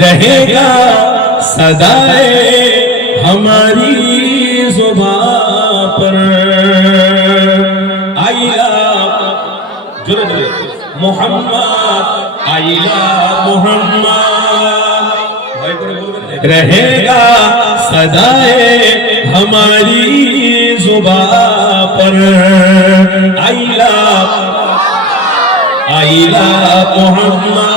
رہے گا سدائے ہماری زبان پر آئیے محمد آئی گا محمد رہے گا سدائے ہماری زبان پر آئیے آئی محمد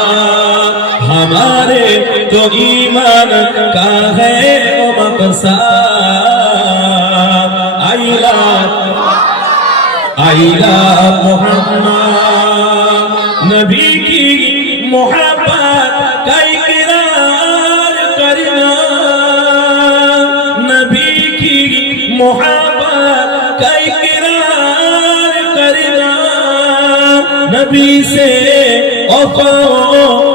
ہمارے تو ایمان کا ہے وہ آئی رات آئی لا محمد نبی کی محبت کا اقرار کرنا نبی کی محبت کا اقرار کرنا نبی سے او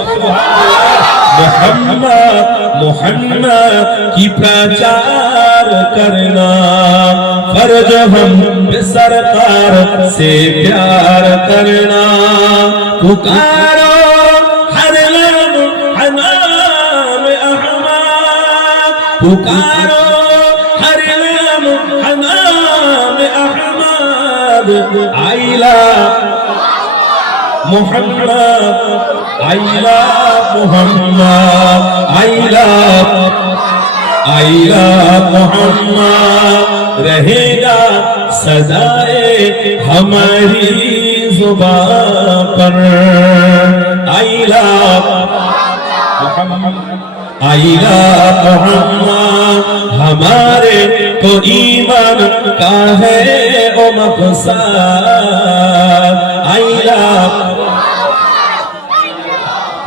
محمد محمد کی پہچار کرنا فرج ہم سرکار سے پیار کرنا پکارو ہر لب حنام احمد پکارو ہر لب حنام احمد آئی محما آئی را محم آئی آئیرا محم رہا سزائے ہمارا ہمارے تو ایمن کا ہے امپس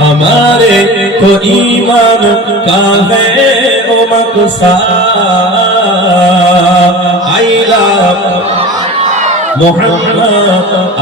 ہمارے ایمان کا ہے محمد محمد اللہ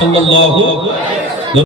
صلی اللہ علیہ وسلم